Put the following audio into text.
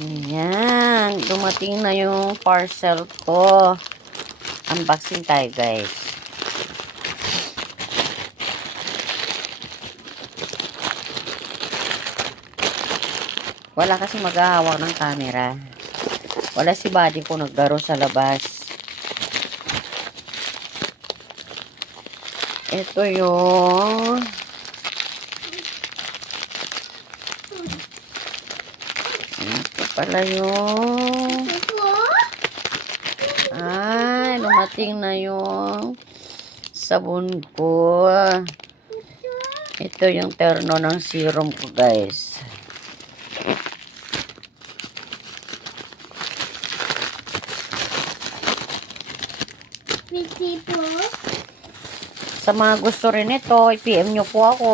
Ayan, dumating na yung parcel ko. Unboxing tayo, guys. Wala kasi maghahawak ng camera. Wala si buddy ko, naglaro sa labas. Ito yung ito pala yung lumating na yung sabon ko. Ito yung terno ng serum ko, guys. Sa mga gusto rin ito, i-PM nyo po ako.